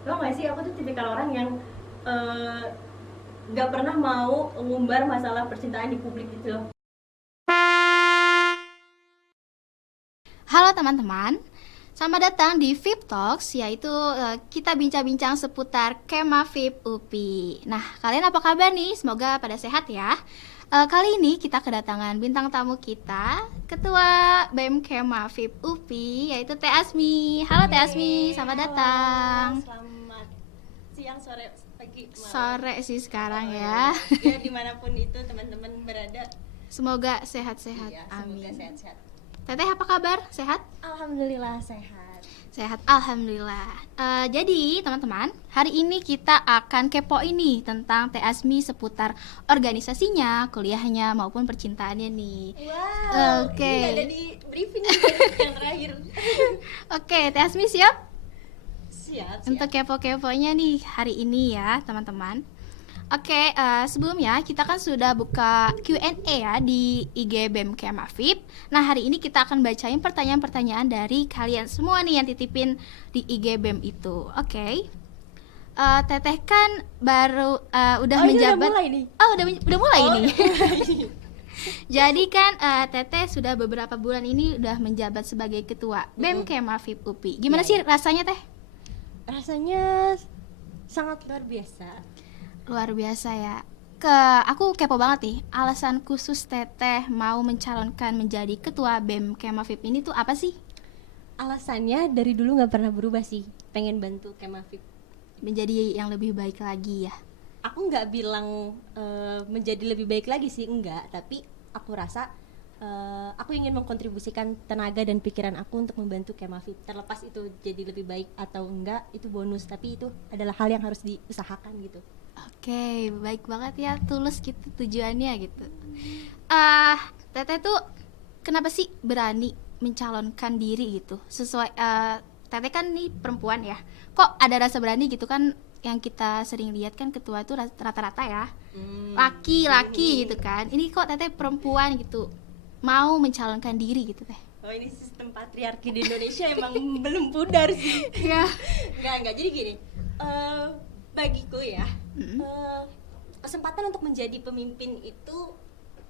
Tau gak sih, aku tuh tipikal orang yang eh, nggak pernah mau ngumbar masalah percintaan di publik gitu loh. Halo teman-teman, selamat datang di VIP Talks, yaitu kita bincang-bincang seputar Kema VIP UPI. Nah, kalian apa kabar nih? Semoga pada sehat ya. Kali ini kita kedatangan bintang tamu kita, Ketua BEM Kema VIP UPI, yaitu Teh Asmi. Halo Teh Asmi, Yeay, selamat halo, datang. selamat siang, sore, pagi, malam. Sore sih sekarang Oh ya ya. udah, ya dimanapun itu teman-teman berada, Semoga sehat-sehat, iya semoga amin. sehat-sehat. Teteh apa kabar? Sehat? Alhamdulillah sehat. Sehat, alhamdulillah. Jadi teman-teman, hari ini kita akan kepo ini tentang Teh Asmi seputar organisasinya, kuliahnya maupun percintaannya nih. Wow, ini Oke, nggak ada di briefing nih, yang terakhir. oke, Teh Asmi siap Siap, untuk siap. kepo-keponya nih hari ini ya teman-teman. Oke, sebelumnya kita kan sudah buka Q&A ya di IG BEM Kema VIP. Nah, hari ini kita akan bacain pertanyaan-pertanyaan dari kalian semua nih yang titipin di IG BEM itu. Oke. Teteh kan baru udah Oh, ini udah menjabat. mulai nih. Oh, udah mulai Oh, ini. udah mulai. Jadi kan Teteh sudah beberapa bulan ini udah menjabat sebagai ketua BEM Kema VIP UPI. Gimana Iya, sih iya. rasanya, Teh? Rasanya sangat luar biasa. Luar biasa ya. Aku kepo banget nih. Alasan khusus Teteh mau mencalonkan menjadi ketua BEM Kema VIP ini tuh apa sih? Alasannya dari dulu nggak pernah berubah sih. Pengen bantu Kemafik. Menjadi yang lebih baik lagi ya. Aku nggak bilang menjadi lebih baik lagi sih, enggak. Tapi aku rasa aku ingin mengkontribusikan tenaga dan pikiran aku untuk membantu Kemafik. Terlepas itu jadi lebih baik atau enggak, itu bonus. Tapi itu adalah hal yang harus diusahakan gitu. Oke, baik banget ya, tulus gitu tujuannya gitu. Ah, Teteh tuh kenapa sih berani mencalonkan diri gitu? Sesuai Teteh kan nih perempuan ya. Kok ada rasa berani gitu kan yang kita sering lihat kan ketua tuh rata-rata ya. Laki-laki gitu kan. Ini kok Teteh perempuan gitu. Mau mencalonkan diri gitu, Teh. Oh, ini sistem patriarki di Indonesia emang belum pudar sih. Ya. Enggak, jadi gini, eh bagiku ya, Mm-mm. kesempatan untuk menjadi pemimpin itu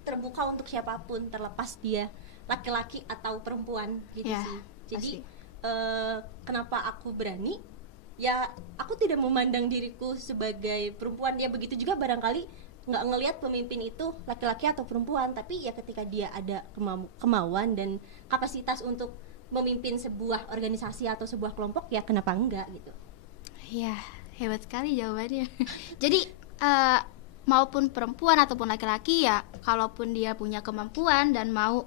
terbuka untuk siapapun, terlepas dia laki-laki atau perempuan gitu Ya, sih. Jadi pasti. kenapa aku berani? Ya, aku tidak memandang diriku sebagai perempuan. Ya begitu juga barangkali nggak ngelihat pemimpin itu laki-laki atau perempuan, tapi ya ketika dia ada kemauan dan kapasitas untuk memimpin sebuah organisasi atau sebuah kelompok, ya kenapa enggak gitu. Ya, hebat sekali jawabannya. Jadi eh, maupun perempuan ataupun laki-laki ya, kalaupun dia punya kemampuan dan mau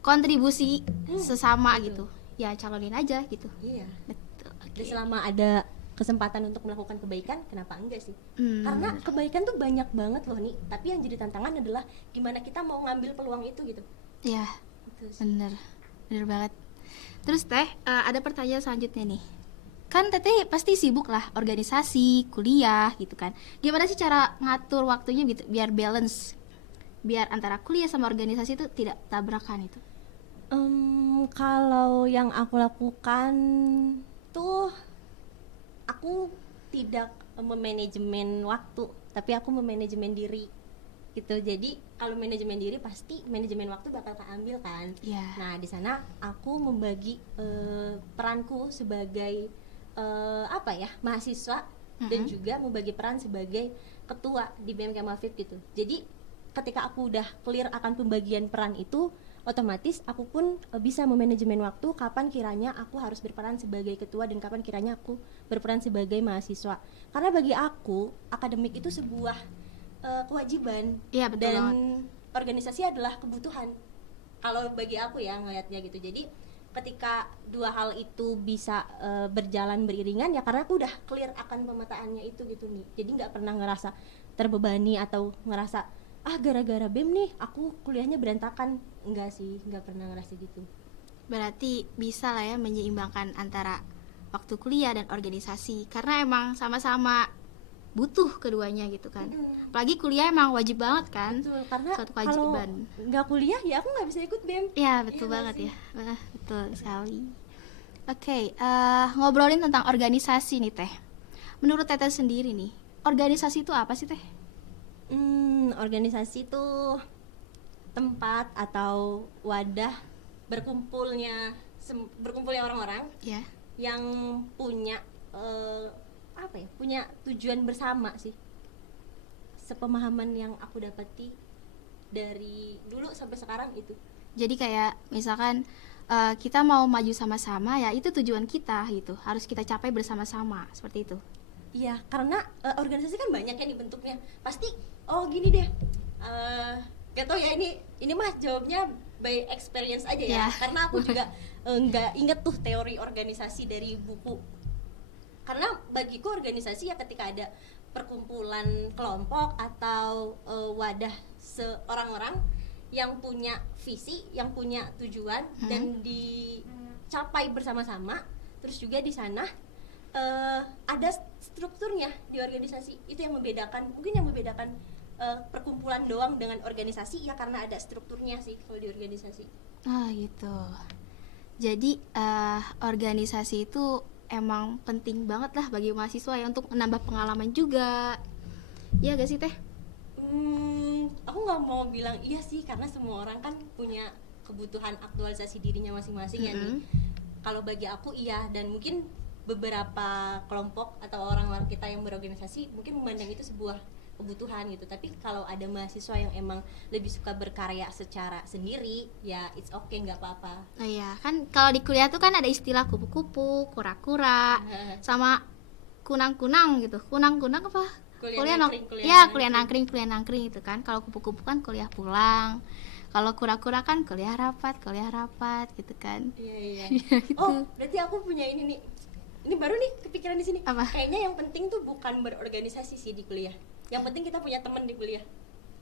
kontribusi sesama Betul. gitu, ya calonin aja gitu. Iya. Betul. Dan Oke. selama ada kesempatan untuk melakukan kebaikan, kenapa enggak sih? Karena Bener. kebaikan tuh banyak banget loh nih, tapi yang jadi tantangan adalah gimana kita mau ngambil peluang itu gitu. Ya, Itu sih. bener. Bener banget. Terus Teh, ada pertanyaan selanjutnya nih. Kan Teteh pasti sibuk lah organisasi, kuliah gitu kan. Gimana sih cara ngatur waktunya gitu biar balance, biar antara kuliah sama organisasi itu tidak tabrakan itu? Kalau yang aku lakukan tuh, aku tidak memanajemen waktu, tapi aku memanajemen diri gitu. Jadi kalau manajemen diri pasti manajemen waktu bakal keambil kan. Ya. Nah, di sana aku membagi peranku sebagai apa ya, mahasiswa, dan Mm-mm. juga membagi peran sebagai ketua di BMK Mafid gitu. Jadi ketika aku udah clear akan pembagian peran itu, otomatis aku pun bisa memanajemen waktu, kapan kiranya aku harus berperan sebagai ketua dan kapan kiranya aku berperan sebagai mahasiswa. Karena bagi aku akademik itu sebuah kewajiban, Iya, betul dan banget. organisasi adalah kebutuhan. Kalau bagi aku ya ngelihatnya gitu. Jadi ketika dua hal itu bisa berjalan beriringan, ya karena aku udah clear akan pemetaannya itu gitu nih. Jadi nggak pernah ngerasa terbebani atau ngerasa gara-gara BEM nih aku kuliahnya berantakan. Enggak sih, nggak pernah ngerasa gitu. Berarti bisa lah ya menyeimbangkan antara waktu kuliah dan organisasi karena emang sama-sama butuh keduanya gitu kan. Apalagi kuliah emang wajib banget kan. Betul, karena Suatu kalau kewajiban. nggak kuliah ya aku nggak bisa ikut BEM. Ya, Iya betul nggak banget sih? ya. Betul sekali. Oke, ngobrolin tentang organisasi nih Teh. menurut Teteh sendiri nih, organisasi itu apa sih Teh? Organisasi itu tempat atau wadah berkumpulnya orang-orang Ya. yang punya punya tujuan bersama sih. Sepemahaman yang aku dapati dari dulu sampai sekarang itu. Jadi kayak misalkan kita mau maju sama-sama, ya itu tujuan kita gitu, harus kita capai bersama-sama, seperti itu. Iya, karena organisasi kan banyak ya nih bentuknya. Pasti gini deh. Gak tau ya, ini mah jawabnya by experience aja ya. Yeah. Karena aku juga nggak inget tuh teori organisasi dari buku. Karena bagiku organisasi ya ketika ada perkumpulan kelompok atau wadah seorang-orang yang punya visi, yang punya tujuan dan dicapai bersama-sama. Terus juga di sana ada strukturnya di organisasi. Itu yang membedakan, mungkin yang membedakan perkumpulan doang dengan organisasi ya, karena ada strukturnya sih kalau di organisasi. Gitu. Jadi organisasi itu emang penting banget lah bagi mahasiswa ya, untuk menambah pengalaman juga. Iya gak sih Teh? Aku nggak mau bilang iya sih, karena semua orang kan punya kebutuhan aktualisasi dirinya masing-masing ya nih. Kalau bagi aku iya, dan mungkin beberapa kelompok atau orang-orang kita yang berorganisasi mungkin memandang itu sebuah kebutuhan gitu. Tapi kalau ada mahasiswa yang emang lebih suka berkarya secara sendiri, ya it's okay, nggak apa-apa. Iya, kan kalau di kuliah tuh kan ada istilah kupu-kupu, kura-kura, sama kunang-kunang gitu. Kunang-kunang apa? Kuliah nangkring itu kan. Kalau kupu-kupu kan kuliah pulang. Kalau kura-kura kan kuliah rapat gitu kan. Iya. Gitu. Oh, berarti aku punya ini nih. Ini baru nih kepikiran di sini. Apa? Kayaknya yang penting tuh bukan berorganisasi sih di kuliah. Yang penting kita punya teman di kuliah.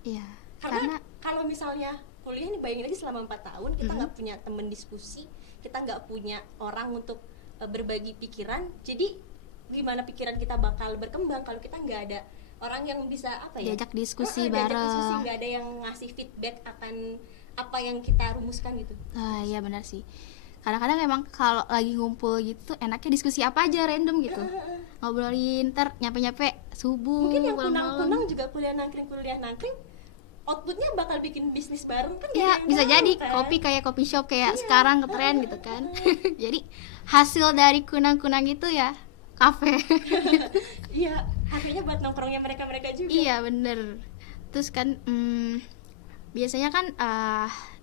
Iya. Karena kalau misalnya kuliah nih, bayangin aja selama 4 tahun kita nggak punya teman diskusi, kita nggak punya orang untuk berbagi pikiran. Jadi gimana pikiran kita bakal berkembang kalau kita nggak ada orang yang bisa diajak diskusi bareng, nggak ada yang ngasih feedback akan apa yang kita rumuskan gitu. Iya benar sih. Kadang-kadang emang kalau lagi ngumpul gitu enaknya diskusi apa aja random gitu, ngobrolin, ntar nyampe subuh. Mungkin yang kunang-kunang juga kuliah nangkring outputnya bakal bikin bisnis bareng kan ya, bisa jadi kan? Kopi kayak kopi shop kayak sekarang ngetren gitu kan. Jadi hasil dari kunang-kunang itu ya kafe. Iya, kafenya buat nongkrongnya mereka juga. Iya bener. Terus kan biasanya kan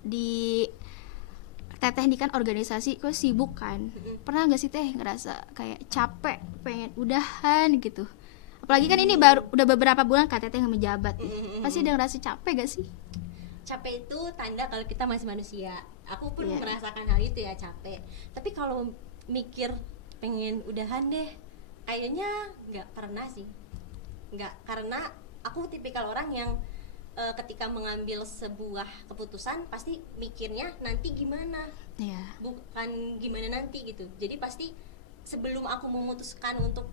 di Teteh ini kan organisasi kok sibuk kan. Pernah gak sih Teh ngerasa kayak capek, pengen udahan gitu? Apalagi kan ini udah beberapa bulan Kak Teteh menjabat. Pasti udah ngerasa capek gak sih? Capek itu tanda kalau kita masih manusia. Aku pun merasakan hal itu ya, capek. Tapi kalau mikir pengen udahan deh, kayaknya nggak pernah sih. Nggak, karena aku tipikal orang yang ketika mengambil sebuah keputusan pasti mikirnya nanti gimana, bukan gimana nanti gitu. Jadi pasti sebelum aku memutuskan untuk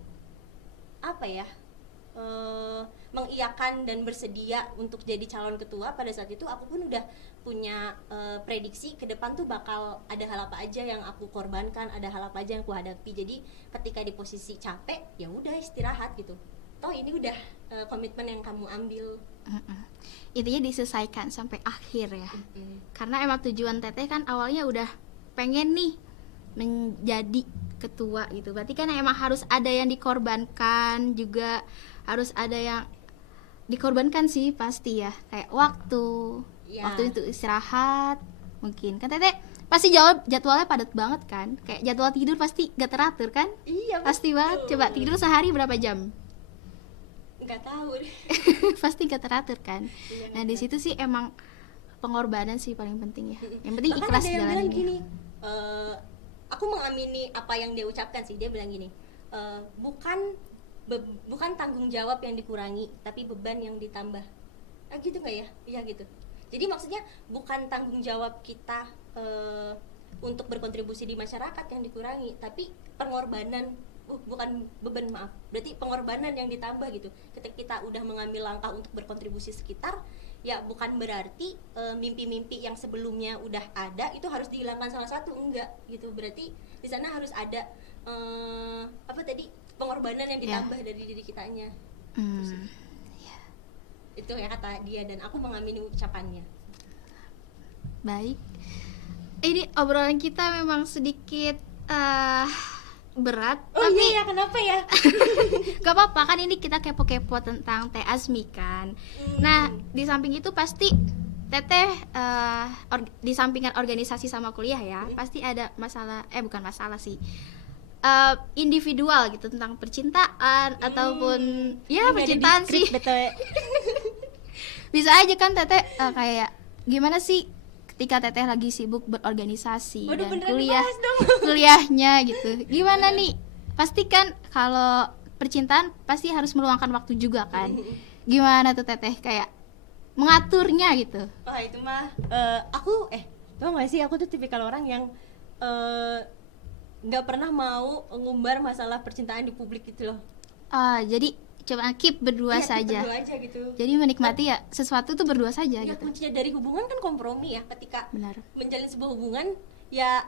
mengiyakan dan bersedia untuk jadi calon ketua, pada saat itu aku pun udah punya prediksi ke depan tuh bakal ada hal apa aja yang aku korbankan, ada hal apa aja yang aku hadapi. Jadi ketika di posisi capek, ya udah istirahat gitu. Toh ini udah komitmen yang kamu ambil. Intinya diselesaikan sampai akhir ya. Karena emang tujuan Teteh kan awalnya udah pengen nih menjadi ketua gitu. Berarti kan emang harus ada yang dikorbankan juga, harus ada yang dikorbankan sih pasti ya. Kayak waktu untuk istirahat mungkin. Kan Teteh pasti jadwalnya padat banget kan. Kayak jadwal tidur pasti gak teratur kan? Iya, pasti banget. Coba tidur sehari berapa jam? Nggak tahu deh. Pasti gak teratur kan. Nah di situ sih emang pengorbanan sih paling penting ya. Yang penting ikhlas jalaninnya. Gini, aku mengamini apa yang dia ucapkan sih. Dia bilang gini, bukan tanggung jawab yang dikurangi, tapi beban yang ditambah. Gitu nggak ya? Iya gitu. Jadi maksudnya bukan tanggung jawab kita untuk berkontribusi di masyarakat yang dikurangi, tapi pengorbanan. Bukan beban, maaf. Berarti pengorbanan yang ditambah gitu. Ketika kita udah mengambil langkah untuk berkontribusi sekitar, ya bukan berarti mimpi-mimpi yang sebelumnya udah ada itu harus dihilangkan salah satu, enggak gitu. Berarti di sana harus ada pengorbanan yang Iya. ditambah dari diri kitanya. Hmm. Itu ya kata dia dan aku mengamini ucapannya. Baik. Ini obrolan kita memang sedikit berat, Oh tapi iya ya, kenapa ya? gak apa-apa kan ini kita kepo-kepo tentang Teh Azmi kan. Nah, di samping itu pasti Teteh di sampingan organisasi sama kuliah ya, pasti ada masalah, bukan masalah sih, individual gitu tentang percintaan ataupun ya Ini percintaan ada di sih. skrip, betul. Bisa aja kan Teteh kayak gimana sih ketika Teteh lagi sibuk berorganisasi Waduh, dan beneran kuliah dibahas dong. kuliahnya gitu. Gimana nih? Pasti kan kalau percintaan pasti harus meluangkan waktu juga kan. Gimana tuh Teteh kayak mengaturnya gitu? Wah itu mah aku tau gak sih, aku tuh tipikal orang yang nggak pernah mau ngumbar masalah percintaan di publik gitu loh. Jadi coba keep berdua Iya, saja. berdua aja gitu. Jadi menikmati ya sesuatu tuh berdua saja Ya, gitu. kuncinya dari hubungan kan kompromi ya. Ketika Benar. menjalin sebuah hubungan, ya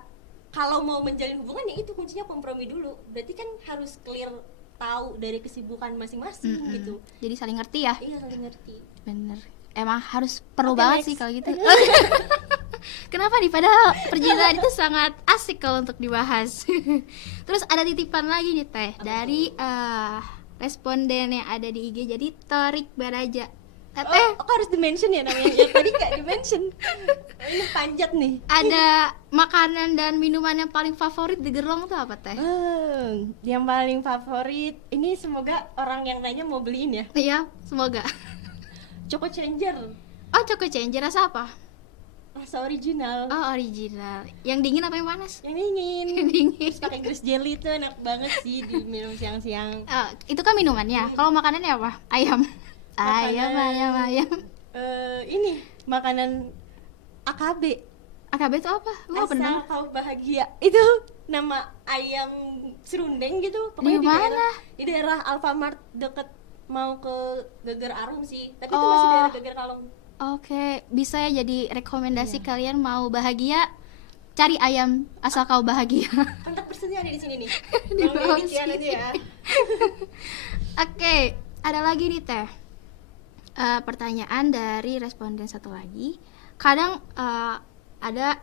kalau mau menjalin hubungan ya itu kuncinya kompromi dulu. Berarti kan harus clear, tahu dari kesibukan masing-masing Mm-mm. gitu. Jadi saling ngerti ya. Iya, saling ngerti. Bener. Emang harus perlu Oke, banget next. sih kalau gitu. Kenapa nih? Padahal percintaan itu sangat asik kalau untuk dibahas. Terus ada titipan lagi nih Teh dari responden yang ada di IG, jadi Torik Baraja. Teteh Aku harus dimention ya namanya. Ya tadi gak dimention. Ini panjat nih. ada makanan dan minuman yang paling favorit di Gerlong tuh apa Teh? Yang paling favorit ini, semoga orang yang nanya mau beliin ya. Iya, semoga. Choco Changer, Oh, Choco Changer rasa apa? rasa original. Oh, original. Yang dingin apa yang panas? Yang dingin. Yang dingin. Terus pakai grass jelly tuh enak banget sih diminum siang-siang. Itu kan minumannya. Kalau makanannya apa? Ayam. Ayam, Makanan- ayam, ayam. Ini makanan AKB. AKB itu apa? Gua Asal pernah. kau bahagia. Itu nama ayam serundeng gitu. Pokoknya Di mana? Di daerah Alfamart deket mau ke Geger Arum sih. Tapi itu Oh. masih daerah Geger Kalong. Oke, bisa ya jadi rekomendasi Iya. kalian mau bahagia, cari ayam asal kau bahagia. Kontak personnya ada di sini nih. Di Tolong bawah edit ya sini. nanti ya. Oke, ada lagi nih Teh. Pertanyaan dari responden satu lagi. Kadang ada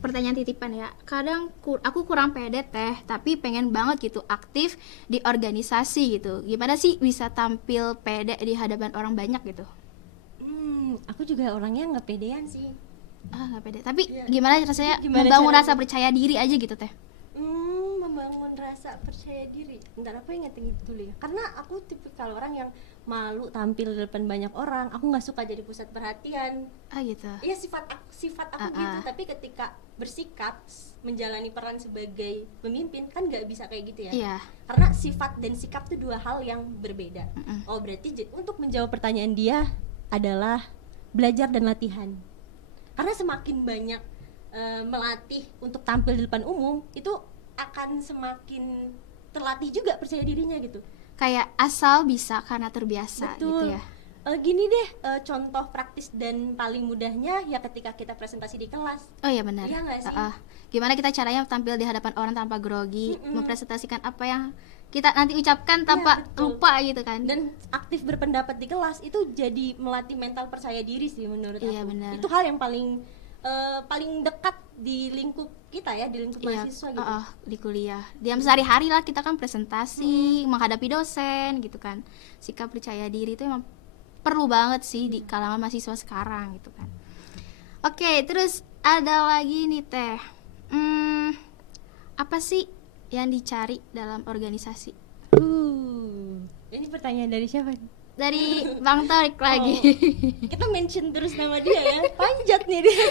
pertanyaan titipan ya. Kadang aku kurang pede Teh, tapi pengen banget gitu aktif di organisasi gitu. Gimana sih bisa tampil pede di hadapan orang banyak gitu? Aku juga orangnya nggak pedean sih. Nggak pede. Tapi Iya. gimana rasanya Gimana membangun caranya? rasa percaya diri aja gitu Teh? Membangun rasa percaya diri. Bentar, apa yang ngeting itu dulu ya? Karena aku tipikal orang yang malu tampil di depan banyak orang. Aku nggak suka jadi pusat perhatian. Gitu. Iya, sifat aku gitu. Tapi ketika bersikap menjalani peran sebagai pemimpin kan nggak bisa kayak gitu ya. Iya. Karena sifat dan sikap itu dua hal yang berbeda. Mm-mm. Oh, berarti untuk menjawab pertanyaan dia adalah belajar dan latihan. Karena semakin banyak melatih untuk tampil di depan umum, itu akan semakin terlatih juga percaya dirinya gitu. Kayak asal bisa karena terbiasa gitu Betul. ya. Gini deh, contoh praktis dan paling mudahnya ya ketika kita presentasi di kelas. Oh iya benar. Iya nggak sih? Gimana kita caranya tampil di hadapan orang tanpa grogi, Mm-mm. mempresentasikan apa yang kita nanti ucapkan tanpa betul. lupa gitu kan. Dan aktif berpendapat di kelas itu jadi melatih mental percaya diri sih menurut Iya, aku. benar. Itu hal yang paling dekat di lingkup kita ya, di lingkup Iya, mahasiswa gitu. di kuliah. Diam sehari-hari lah kita kan presentasi, menghadapi dosen gitu kan. Sikap percaya diri itu emang perlu banget sih di kalangan mahasiswa sekarang gitu kan. Oke, terus ada lagi nih Teh. Apa sih yang dicari dalam organisasi? Ini pertanyaan dari siapa? Dari Bang Torik lagi. Kita mention terus nama dia ya, panjat nih dia.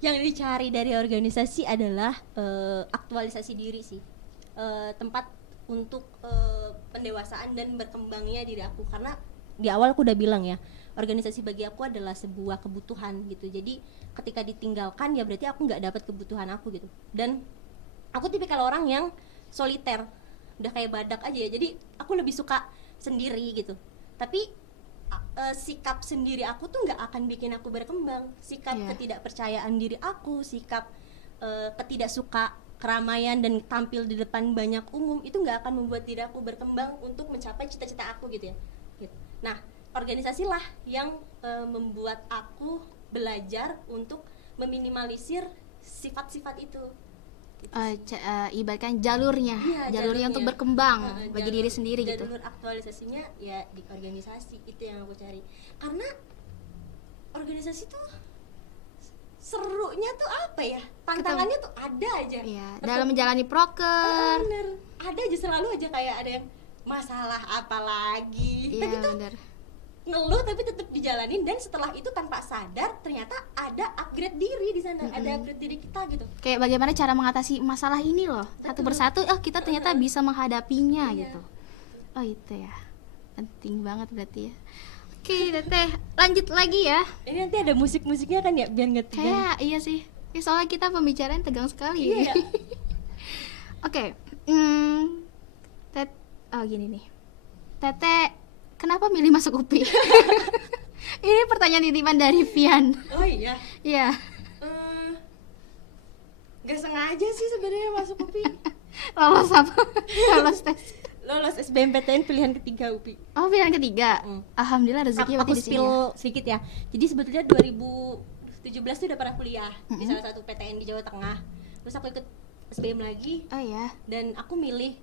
Yang dicari dari organisasi adalah aktualisasi diri sih, tempat untuk pendewasaan dan berkembangnya diri aku. Karena di awal aku udah bilang ya, organisasi bagi aku adalah sebuah kebutuhan gitu. Jadi ketika ditinggalkan ya berarti aku nggak dapat kebutuhan aku gitu. Dan aku tipikal orang yang soliter, udah kayak badak aja ya. Jadi aku lebih suka sendiri gitu. Tapi sikap sendiri aku tuh nggak akan bikin aku berkembang. Sikap Iya. ketidakpercayaan diri aku, sikap ketidaksuka keramaian dan tampil di depan banyak umum itu nggak akan membuat diri aku berkembang untuk mencapai cita-cita aku gitu ya. Gitu. Nah, organisasilah yang membuat aku belajar untuk meminimalisir sifat-sifat itu. Gitu. Ibaratkan jalurnya, Iya, jalurnya untuk berkembang bagi jalur- diri sendiri gitu. Jalur aktualisasinya ya di organisasi, itu yang aku cari. Karena organisasi tuh serunya tuh apa ya? Tantangannya tuh ada aja. Iya, Tetep- dalam menjalani proker. bener, ada aja, selalu aja kayak ada yang masalah apa lagi. Tapi Iya, tuh benar. ngeluh tapi tetap dijalanin, dan setelah itu tanpa sadar ternyata ada upgrade diri di sana, ada upgrade diri kita gitu. Kayak bagaimana cara mengatasi masalah ini loh. Satu persatu kita ternyata bisa menghadapinya Iya. gitu. Oh, itu ya. Penting banget berarti ya. Oke, Teteh, lanjut lagi ya. Ini nanti ada musik-musiknya kan ya biar nggak tegang. Kayak iya sih. Ya, soalnya kita pembicaraan tegang sekali. Iya. Oke. Gini nih. Teteh, kenapa milih masuk UPI? Ini pertanyaan titipan dari Vian. Oh iya. Iya. Gak sengaja sih sebenarnya masuk UPI. Lolos apa? Lolos tes. Lolos SBMPTN pilihan ketiga UPI. Oh, pilihan ketiga. Mm. Alhamdulillah rezeki Aku berarti di sini. spill Ya. sedikit ya. Jadi sebetulnya 2017 tuh udah pernah kuliah di salah satu PTN di Jawa Tengah. Terus aku ikut SBM lagi Oh ya. dan aku milih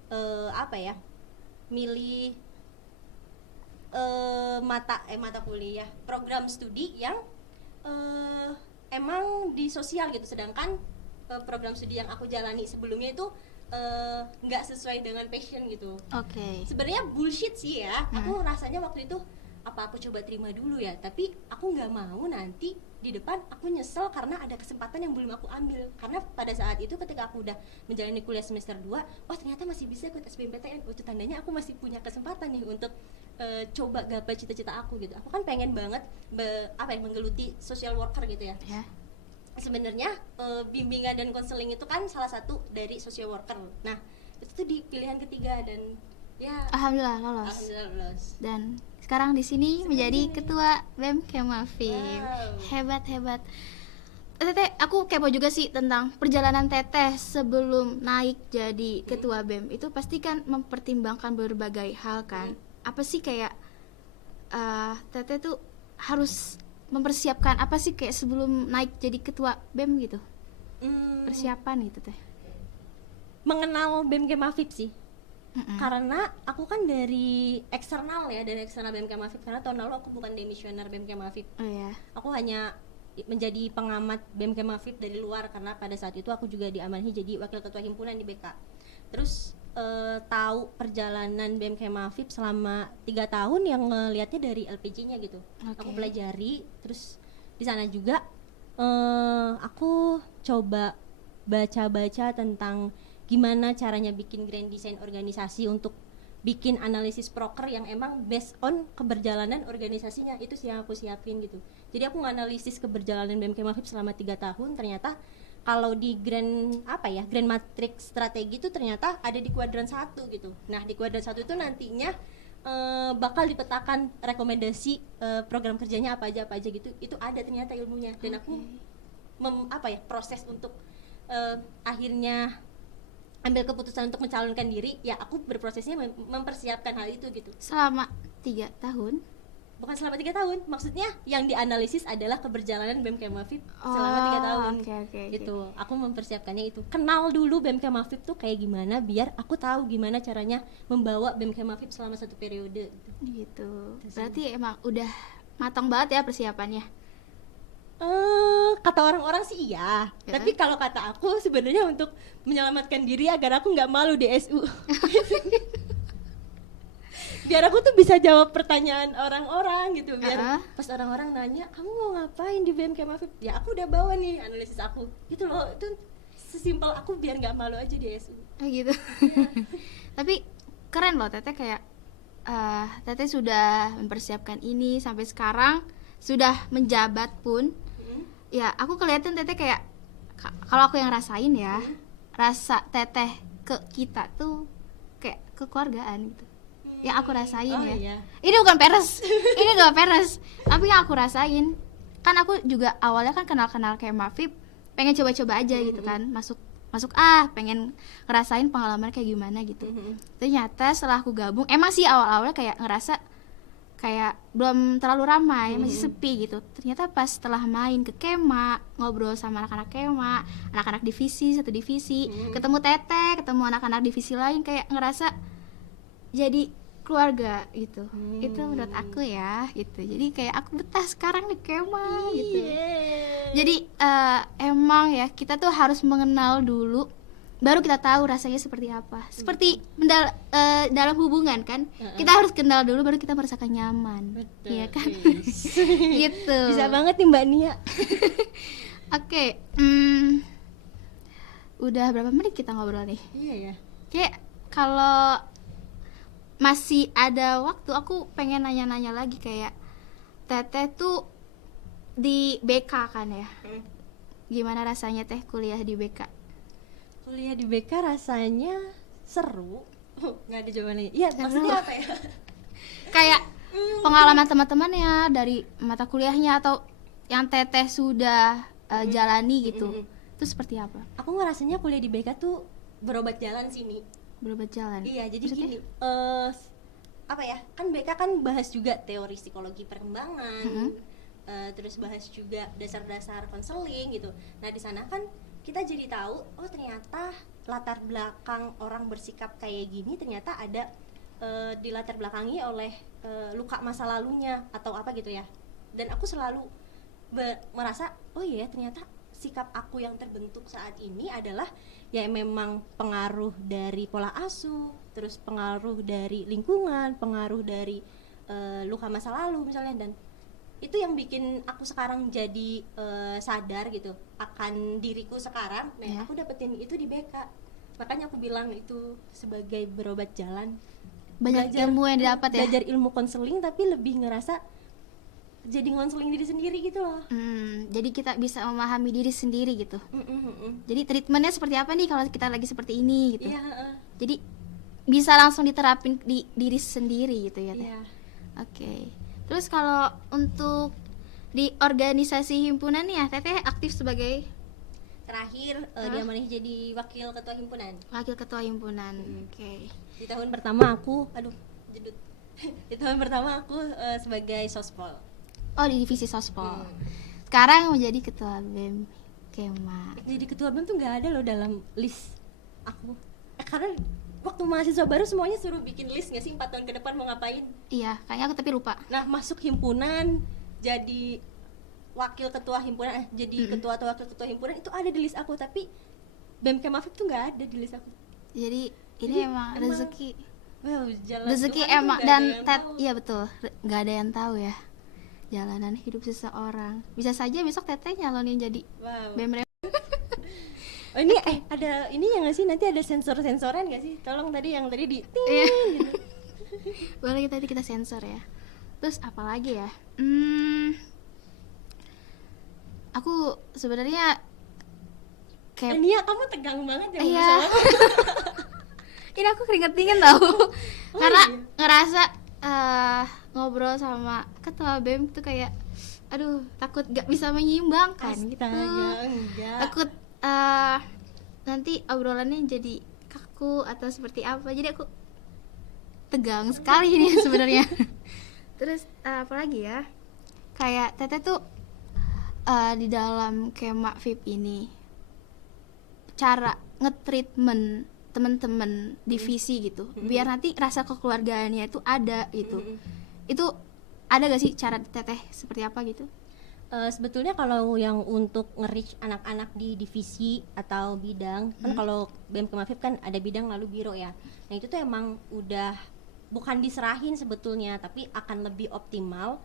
milih mata kuliah program studi yang emang di sosial gitu, sedangkan program studi yang aku jalani sebelumnya itu nggak sesuai dengan passion gitu. Oke. Sebenarnya bullshit sih ya. Aku rasanya waktu itu apa aku coba terima dulu ya, tapi aku nggak mau nanti di depan aku nyesel karena ada kesempatan yang belum aku ambil. Karena pada saat itu ketika aku udah menjalani kuliah semester 2, oh ternyata masih bisa ikut SBMPTN. Itu tandanya aku masih punya kesempatan nih untuk coba gapai cita-cita aku gitu. Aku kan pengen banget menggeluti social worker gitu ya. Ya. Sebenarnya bimbingan dan konseling itu kan salah satu dari social worker. Nah, itu tuh di pilihan ketiga dan ya Alhamdulillah lolos. alhamdulillah lulus. Dan sekarang di sini menjadi ketua BEM Kemafim. Wow. Hebat. Teteh, aku kepo juga sih tentang perjalanan Teteh sebelum naik jadi ketua BEM. Itu pasti kan mempertimbangkan berbagai hal kan. Apa sih kayak Teteh tuh harus mempersiapkan apa sih kayak sebelum naik jadi ketua BEM gitu? Persiapan gitu Teh. Mengenal BEM Kemafib sih. Mm-mm. Karena aku kan dari eksternal ya, dari eksternal BEM Kemafib, karena tahun lalu aku bukan demisioner BEM Kemafib. Oh ya. Aku hanya menjadi pengamat BEM Kemafib dari luar, karena pada saat itu aku juga diamanahi jadi wakil ketua himpunan di BK. Terus tahu perjalanan BEM Kemafib selama 3 tahun yang ngelihatnya dari LPG-nya gitu. Oke. Aku pelajari, terus di sana juga aku coba baca-baca tentang gimana caranya bikin grand design organisasi untuk bikin analisis proker yang emang based on keberjalanan organisasinya. Itu sih yang aku siapin gitu. Jadi aku nganalisis keberjalanan BEM Kemafib selama 3 tahun. Ternyata kalau di grand matrix strategi itu ternyata ada di kuadran 1 gitu. Nah, di kuadran 1 itu nantinya bakal dipetakan rekomendasi program kerjanya apa aja gitu. Itu ada ternyata ilmunya, dan aku proses untuk akhirnya ambil keputusan untuk mencalonkan diri, ya aku berprosesnya mempersiapkan hal itu gitu. Selama 3 tahun. Bukan selama 3 tahun, maksudnya yang dianalisis adalah keberjalanan BEM Kemafib selama 3 tahun. Oke. Gitu. Aku mempersiapkannya itu. Kenal dulu BEM Kemafib tuh kayak gimana, biar aku tahu gimana caranya membawa BEM Kemafib selama 1 periode gitu. Gitu. Berarti emang udah matang banget ya persiapannya. Kata orang-orang sih iya, Ya. tapi kalau kata aku sebenarnya untuk menyelamatkan diri agar aku nggak malu di SU. Biar aku tuh bisa jawab pertanyaan orang-orang gitu, biar pas orang-orang nanya kamu mau ngapain di BEM Kemafib, ya aku udah bawa nih analisis aku gitu loh. Itu sesimpel aku biar nggak malu aja di SU. Oh gitu. Tapi keren loh Teteh, kayak Teteh sudah mempersiapkan ini sampai sekarang, sudah menjabat pun. Ya aku kelihatan Teteh kayak kalau aku yang rasain ya, rasa Teteh ke kita tuh kayak kekeluargaan gitu. Yang aku rasain ya. Iya. Ini bukan peres. Ini gak peres. Tapi yang aku rasain, kan aku juga awalnya kan kenal-kenal kayak Mafib, pengen coba-coba aja gitu kan, masuk masuk pengen ngerasain pengalaman kayak gimana gitu. Ternyata setelah aku gabung emang sih awal-awalnya kayak ngerasa kayak belum terlalu ramai, masih sepi gitu. Ternyata pas setelah main ke Kema, ngobrol sama anak-anak Kema, anak-anak divisi, satu divisi, ketemu Teteh, ketemu anak-anak divisi lain, kayak ngerasa jadi keluarga gitu. Itu menurut aku ya gitu. Jadi kayak aku betah sekarang di Kema gitu. Jadi emang ya kita tuh harus mengenal dulu, baru kita tahu rasanya seperti apa. Seperti dalam hubungan kan, kita harus kenal dulu baru kita merasakan nyaman. Iya kan? Gitu. Bisa banget nih Mbak Nia. Oke, udah berapa menit kita ngobrol nih? Iya ya. Kayak kalau masih ada waktu aku pengen nanya-nanya lagi, kayak Teteh tuh di BK kan ya? Gimana rasanya Teh kuliah di BK? Kuliah di BK rasanya seru. Nggak ada jawabannya. Iya, maksudnya apa ya? Kayak pengalaman teman-temannya dari mata kuliahnya atau yang Teteh sudah jalani gitu. Itu seperti apa? Aku ngerasanya kuliah di BK tuh berobat jalan sini. Berobat jalan. Iya, jadi Maksudnya? gini, apa ya? Kan BK kan bahas juga teori psikologi perkembangan. Terus bahas juga dasar-dasar konseling gitu. Nah, di sana kan kita jadi tahu, oh ternyata latar belakang orang bersikap kayak gini ternyata ada dilatar belakangi oleh luka masa lalunya atau apa gitu ya. Dan aku selalu merasa, oh iya ternyata sikap aku yang terbentuk saat ini adalah ya memang pengaruh dari pola asuh, terus pengaruh dari lingkungan, pengaruh dari luka masa lalu misalnya. Dan itu yang bikin aku sekarang jadi sadar gitu akan diriku sekarang. Nah, aku dapetin itu di BK. Makanya aku bilang itu sebagai berobat jalan. Banyak ilmu yang didapat ya. Belajar ilmu konseling tapi lebih ngerasa jadi ngonseling diri sendiri gitu loh. Jadi kita bisa memahami diri sendiri gitu. Jadi treatmentnya seperti apa nih kalau kita lagi seperti ini gitu. Iya. Jadi bisa langsung diterapin di diri sendiri gitu ya Teh. Iya. Oke. Terus kalau untuk di organisasi himpunan nih ya, Teteh aktif sebagai Terakhir dia maneh jadi wakil ketua himpunan. wakil ketua himpunan. Oke. Di tahun pertama aku, jedut. Di tahun pertama aku sebagai sospol. Oh, di divisi sospol. Sekarang menjadi ketua BEM Kema. Jadi ketua BEM tuh nggak ada loh dalam list aku. Karena waktu mahasiswa baru semuanya suruh bikin list nggak sih 4 tahun ke depan mau ngapain. Iya, kayaknya aku tapi lupa. Nah, masuk himpunan jadi wakil ketua himpunan, jadi ketua atau wakil ketua himpunan itu ada di list aku, tapi BEM Kemafib tuh nggak ada di list aku. Jadi ini emang rezeki. Wow, jalan Rezeki Tuhan tuh emang, nggak ada dan yang tahu. iya betul, nggak ada yang tahu ya jalanan hidup seseorang. Bisa saja besok Teteh nyalonin jadi Wow. BEM. Oh, ini ada ini ya nggak sih, nanti ada sensor-sensoran nggak sih? Tolong tadi yang tadi di ting Iya. gitu. Boleh tadi kita sensor ya. Terus apa lagi ya? Aku sebenarnya kayak Nia, kamu tegang banget ya iya. Ini aku keringet dingin tau. Oh, Karena iya. ngerasa ngobrol sama ketua BEM tuh kayak aduh, takut gak bisa menyeimbangkan gitu. Enggak. Takut nanti obrolannya jadi kaku atau seperti apa. Jadi aku tegang sekali ini sebenarnya. Terus apa lagi ya? Kayak Teteh tuh di dalam Kema VIP ini cara nge-treatment teman-teman divisi gitu, biar nanti rasa kekeluargaannya itu ada gitu. Itu ada gak sih cara Teteh seperti apa gitu? Sebetulnya kalau yang untuk nge-reach anak-anak di divisi atau bidang, kan kalau BEM Kemafib kan ada bidang lalu biro ya. Nah itu tuh emang udah bukan diserahin sebetulnya, tapi akan lebih optimal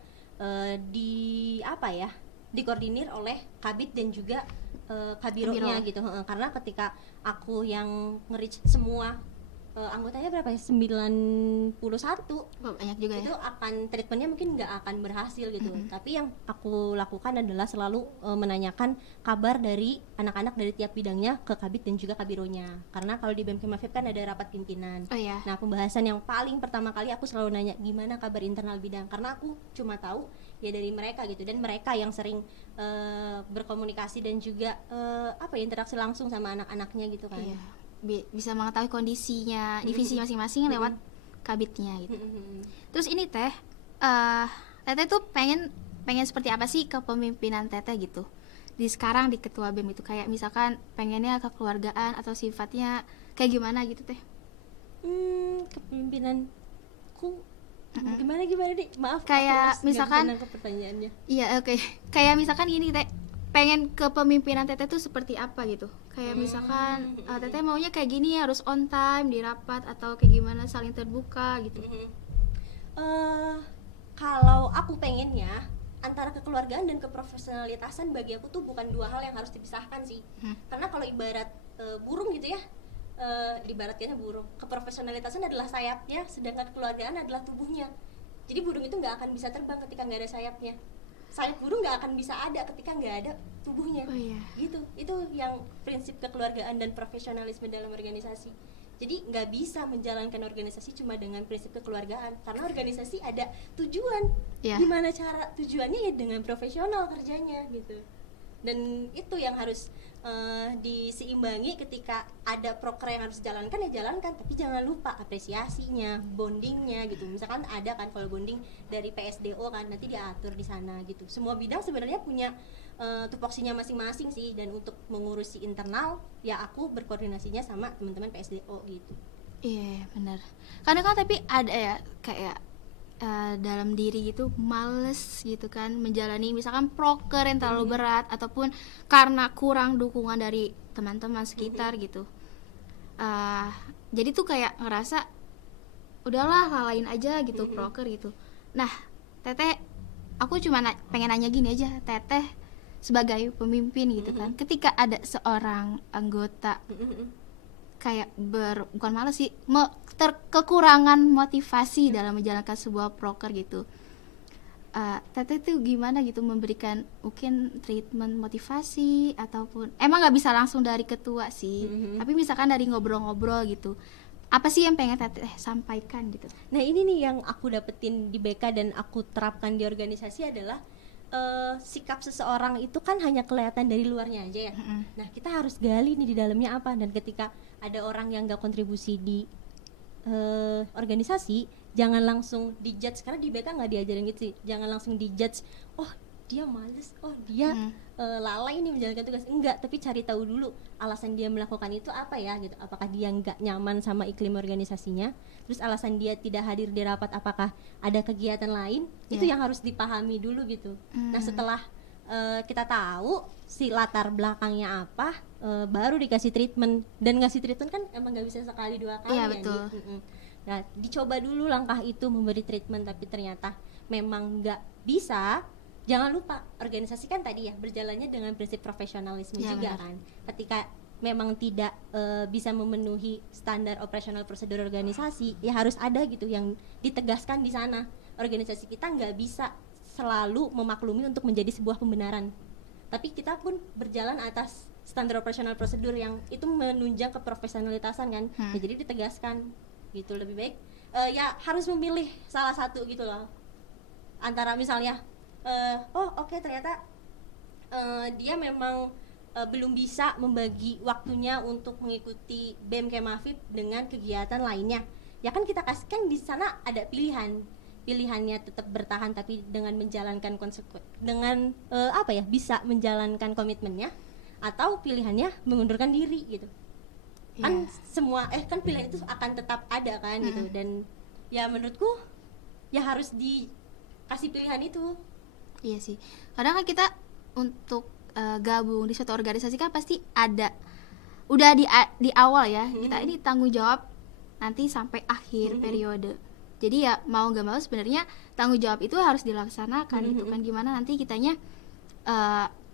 dikoordinir oleh kabid dan juga kabironya gitu. Karena ketika aku yang nge-reach semua anggotanya berapa ya, 91. Wah, banyak juga Itu ya. akan treatmentnya mungkin nggak akan berhasil gitu. Tapi yang aku lakukan adalah selalu menanyakan kabar dari anak-anak dari tiap bidangnya ke Kabid dan juga Kabironya, karena kalau di BEM Kemafib kan ada rapat pimpinan. Oh ya. Nah, pembahasan yang paling pertama kali aku selalu nanya gimana kabar internal bidang, karena aku cuma tahu ya dari mereka gitu, dan mereka yang sering berkomunikasi dan juga interaksi langsung sama anak-anaknya gitu kan. Iya. Bisa mengetahui kondisinya divisi masing-masing lewat kabitnya gitu. Terus ini Teteh tuh pengen seperti apa sih kepemimpinan Teteh gitu di sekarang di ketua BEM itu, kayak misalkan pengennya kekeluargaan atau sifatnya kayak gimana gitu Teh? Kepemimpinanku gimana deh, maaf Kayak aku misalkan nggak ke pertanyaannya. iya, oke. Kayak misalkan gini Teh, pengen kepemimpinan Teteh tuh seperti apa gitu, kayak misalkan Teteh maunya kayak gini, harus on time di rapat atau kayak gimana, saling terbuka gitu. Kalau aku pengennya antara kekeluargaan dan keprofesionalitasan bagi aku tuh bukan dua hal yang harus dipisahkan sih. Karena kalau ibarat burung gitu ya, diibaratkannya burung, keprofesionalitasan adalah sayapnya, sedangkan kekeluargaan adalah tubuhnya. Jadi burung itu nggak akan bisa terbang ketika nggak ada sayapnya. Sayap burung nggak akan bisa ada ketika nggak ada tubuhnya. Oh iya. Gitu, itu yang prinsip kekeluargaan dan profesionalisme dalam organisasi. Jadi nggak bisa menjalankan organisasi cuma dengan prinsip kekeluargaan, karena organisasi ada tujuan. Iya. Gimana cara tujuannya ya dengan profesional kerjanya gitu. Dan itu yang harus diseimbangi ketika ada proker yang harus dijalankan ya jalankan, tapi jangan lupa apresiasinya, bondingnya gitu. Misalkan ada kan kalau bonding dari PSDO kan nanti diatur di sana gitu. Semua bidang sebenarnya punya tupoksinya masing-masing sih, dan untuk mengurusi internal ya aku berkoordinasinya sama teman-teman PSDO gitu. Iya, benar. Kadang kan tapi ada ya kayak dalam diri gitu males gitu kan menjalani misalkan proker yang terlalu berat, ataupun karena kurang dukungan dari teman-teman sekitar gitu. Jadi tuh kayak ngerasa udahlah lalain aja gitu proker gitu. Nah, Teteh, aku cuma pengen nanya gini aja, Teteh sebagai pemimpin gitu kan, ketika ada seorang anggota kayak bukan malas sih, kekurangan motivasi dalam menjalankan sebuah proker gitu, Teteh tuh gimana gitu memberikan mungkin treatment motivasi, ataupun emang nggak bisa langsung dari ketua sih, tapi misalkan dari ngobrol-ngobrol gitu, apa sih yang pengen Teteh sampaikan gitu? Nah ini nih yang aku dapetin di BK dan aku terapkan di organisasi adalah sikap seseorang itu kan hanya kelihatan dari luarnya aja ya. Nah kita harus gali nih di dalamnya apa, dan ketika ada orang yang gak kontribusi di organisasi, jangan langsung dijudge, karena di BK nggak diajarin gitu sih. Jangan langsung dijudge, oh dia males, oh dia lalai nih menjalankan tugas. Enggak, tapi cari tahu dulu alasan dia melakukan itu apa ya gitu. Apakah dia nggak nyaman sama iklim organisasinya, terus alasan dia tidak hadir di rapat apakah ada kegiatan lain, itu yang harus dipahami dulu gitu. Nah setelah kita tahu si latar belakangnya apa, baru dikasih treatment. Dan ngasih treatment kan emang nggak bisa sekali dua kali. Iya, ya, betul. Nah dicoba dulu langkah itu memberi treatment, tapi ternyata memang nggak bisa. Jangan lupa organisasi kan tadi ya berjalannya dengan prinsip profesionalisme ya, juga benar. kan. Ketika memang tidak bisa memenuhi standar operasional prosedur organisasi, ya harus ada gitu yang ditegaskan di sana. Organisasi kita nggak bisa selalu memaklumi untuk menjadi sebuah pembenaran, tapi kita pun berjalan atas standar operasional prosedur yang itu menunjang keprofesionalitasan kan. Ya, jadi ditegaskan gitu. Lebih baik ya harus memilih salah satu gitu loh, antara misalnya oke, ternyata dia memang belum bisa membagi waktunya untuk mengikuti BEM Kemafib dengan kegiatan lainnya. Ya kan kita kasihkan di sana ada pilihannya tetap bertahan tapi dengan menjalankan bisa menjalankan komitmennya, atau pilihannya mengundurkan diri gitu. Kan semua kan pilihan itu akan tetap ada kan gitu. Dan ya menurutku ya harus dikasih pilihan itu. Iya sih, kadang kan kita untuk gabung di suatu organisasi kan pasti ada udah di awal ya, kita ini tanggung jawab nanti sampai akhir periode. Jadi ya mau gak mau sebenarnya tanggung jawab itu harus dilaksanakan gitu kan. Gimana nanti kitanya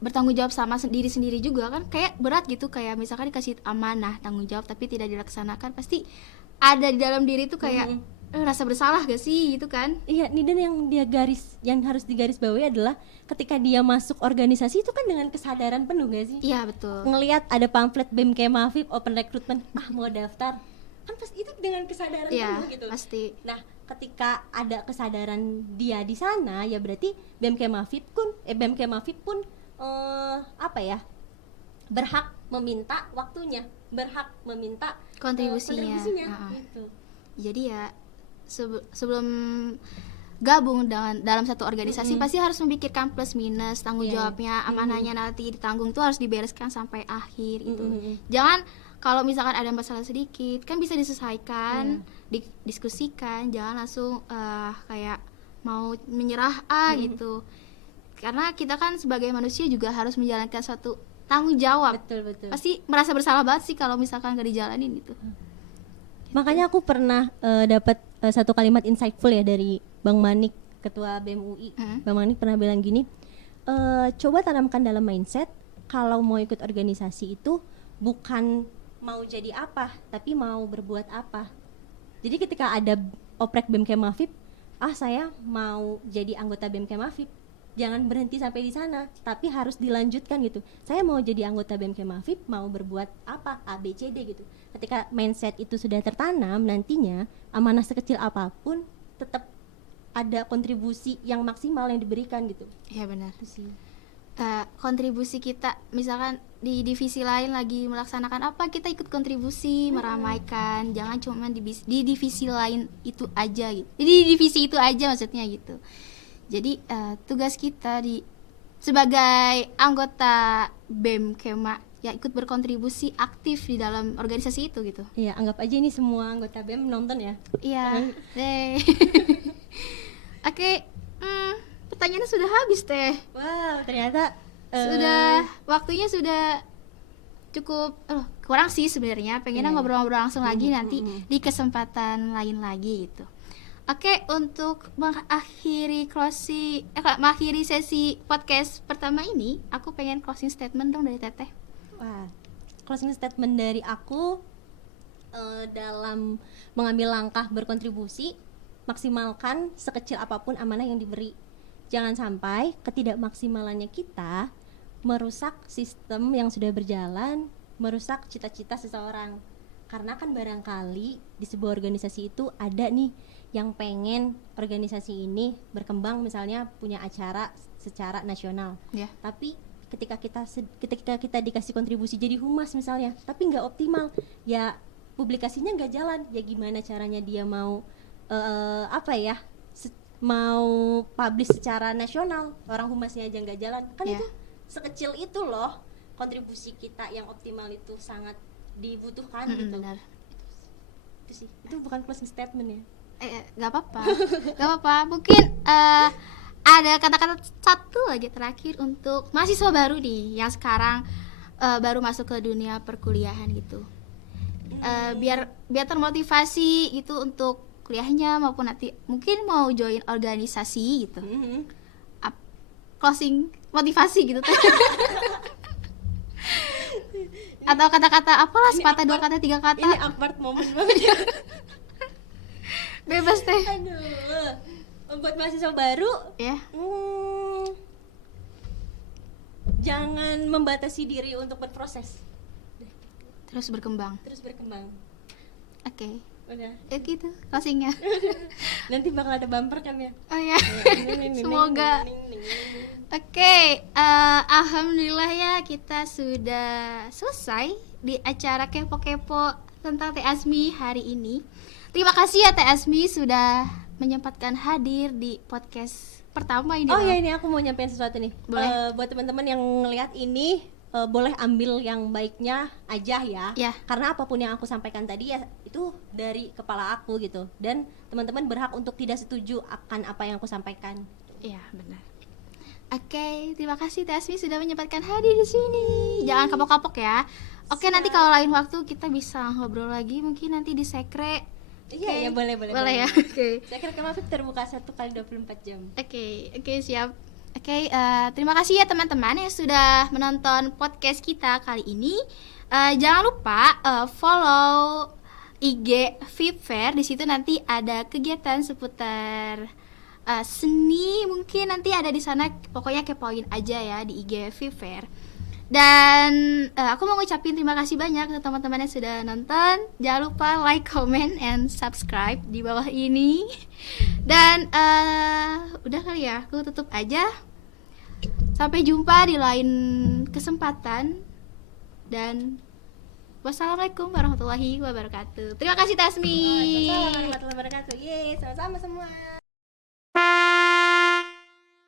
bertanggung jawab sama diri sendiri juga kan, kayak berat gitu, kayak misalkan dikasih amanah tanggung jawab tapi tidak dilaksanakan, pasti ada di dalam diri tuh kayak rasa bersalah gak sih gitu kan. Iya, nih dan yang harus digaris bawahi adalah ketika dia masuk organisasi itu kan dengan kesadaran penuh gak sih? Iya betul. Ngelihat ada pamflet BEM Kemafib open recruitment, mau daftar, kan pasti itu dengan kesadaran Iya penuh gitu. pasti. Nah, ketika ada kesadaran dia di sana, ya berarti BEM Kemafib pun apa ya, berhak meminta waktunya, berhak meminta Kontribusinya. gitu. Jadi ya sebelum gabung dalam satu organisasi pasti harus memikirkan plus minus, tanggung jawabnya, amanahnya nanti ditanggung tuh harus dibereskan sampai akhir itu. Jangan kalau misalkan ada masalah sedikit kan bisa diselesaikan, didiskusikan, jangan langsung kayak mau menyerah gitu. Karena kita kan sebagai manusia juga harus menjalankan suatu tanggung jawab. Betul. Pasti merasa bersalah banget sih kalau misalkan gak dijalanin gitu. Makanya aku pernah dapat satu kalimat insightful ya dari Bang Manik, ketua BEM UI. Bang Manik pernah bilang gini, coba tanamkan dalam mindset kalau mau ikut organisasi itu bukan mau jadi apa, tapi mau berbuat apa. Jadi ketika ada oprek BEM Kemafib, saya mau jadi anggota BEM Kemafib, jangan berhenti sampai di sana, tapi harus dilanjutkan gitu. Saya mau jadi anggota BEM Kemafib, mau berbuat apa, A, B, C, D gitu. Ketika mindset itu sudah tertanam, nantinya amanah sekecil apapun tetap ada kontribusi yang maksimal yang diberikan gitu. Iya benar. Itu sih. Kontribusi kita misalkan di divisi lain lagi melaksanakan apa, kita ikut kontribusi, meramaikan, jangan cuma di divisi lain itu aja gitu. Jadi di divisi itu aja maksudnya gitu. Jadi tugas kita sebagai anggota BEM Kema ya ikut berkontribusi aktif di dalam organisasi itu gitu. Iya, anggap aja ini semua anggota BEM nonton ya. Iya. Oke, pertanyaannya sudah habis Teh. Wow, ternyata Sudah waktunya sudah cukup kurang sih sebenarnya. Pengennya ngobrol-ngobrol langsung lagi nanti di kesempatan lain lagi gitu. Oke, untuk mengakhiri sesi podcast pertama ini, aku pengen closing statement dong dari Teteh. Wah, closing statement dari aku dalam mengambil langkah berkontribusi, maksimalkan sekecil apapun amanah yang diberi. Jangan sampai ketidakmaksimalannya kita merusak sistem yang sudah berjalan, merusak cita-cita seseorang. Karena kan barangkali di sebuah organisasi itu ada nih yang pengen organisasi ini berkembang, misalnya punya acara secara nasional. Tapi ketika kita dikasih kontribusi jadi humas misalnya, tapi nggak optimal, ya publikasinya nggak jalan, ya gimana caranya dia mau mau publish secara nasional, orang humasnya aja nggak jalan kan. Itu sekecil itu loh kontribusi kita yang optimal itu sangat dibutuhkan gitu. Benar. Itu sih, itu bukan closing statement ya. Gak apa-apa. Mungkin ada kata-kata satu lagi terakhir untuk mahasiswa baru nih yang sekarang baru masuk ke dunia perkuliahan gitu. Biar termotivasi gitu untuk kuliahnya maupun nanti mungkin mau join organisasi gitu. Closing motivasi gitu. Atau kata-kata apalah, sepatah dua kata, tiga kata. Ini awkward moment banget. Bebas Teh. Aduh. Buat mahasiswa baru Ya. Jangan membatasi diri untuk berproses. Terus berkembang. Oke. Udah. Ya gitu closingnya. Nanti bakal ada bumper kan ya? Oh ya. Semoga. Oke, alhamdulillah ya kita sudah selesai di acara kepo-kepo tentang Teh Azmi hari ini. Terima kasih ya Teh Azmi sudah menyempatkan hadir di podcast pertama ini. Oh ya, ini aku mau nyampein sesuatu nih. Boleh. Buat teman-teman yang ngelihat ini, boleh ambil yang baiknya aja ya. Karena apapun yang aku sampaikan tadi ya itu dari kepala aku gitu. Dan teman-teman berhak untuk tidak setuju akan apa yang aku sampaikan. Iya, benar. Oke, terima kasih Teh Azmi sudah menyempatkan hadir di sini. Jangan kapok-kapok ya. Oke, nanti kalau lain waktu kita bisa ngobrol lagi, mungkin nanti di sekre. Iya, ya boleh ya. Oke. Sekre Kemafib terbuka 1x24 jam. Oke, siap. Oke, terima kasih ya teman-teman yang sudah menonton podcast kita kali ini. Jangan lupa follow IG VIP Fair. Di situ nanti ada kegiatan seputar seni, mungkin nanti ada di sana. Pokoknya kepoin aja ya di IG VIP Fair. Dan aku mau ngucapin terima kasih banyak ke teman-teman yang sudah nonton. Jangan lupa like, comment, and subscribe di bawah ini. Dan udah kali ya, aku tutup aja. Sampai jumpa di lain kesempatan. Dan wassalamualaikum warahmatullahi wabarakatuh. Terima kasih Tasmi. Waalaikumsalam warahmatullahi wabarakatuh. Yeay, sama-sama semua.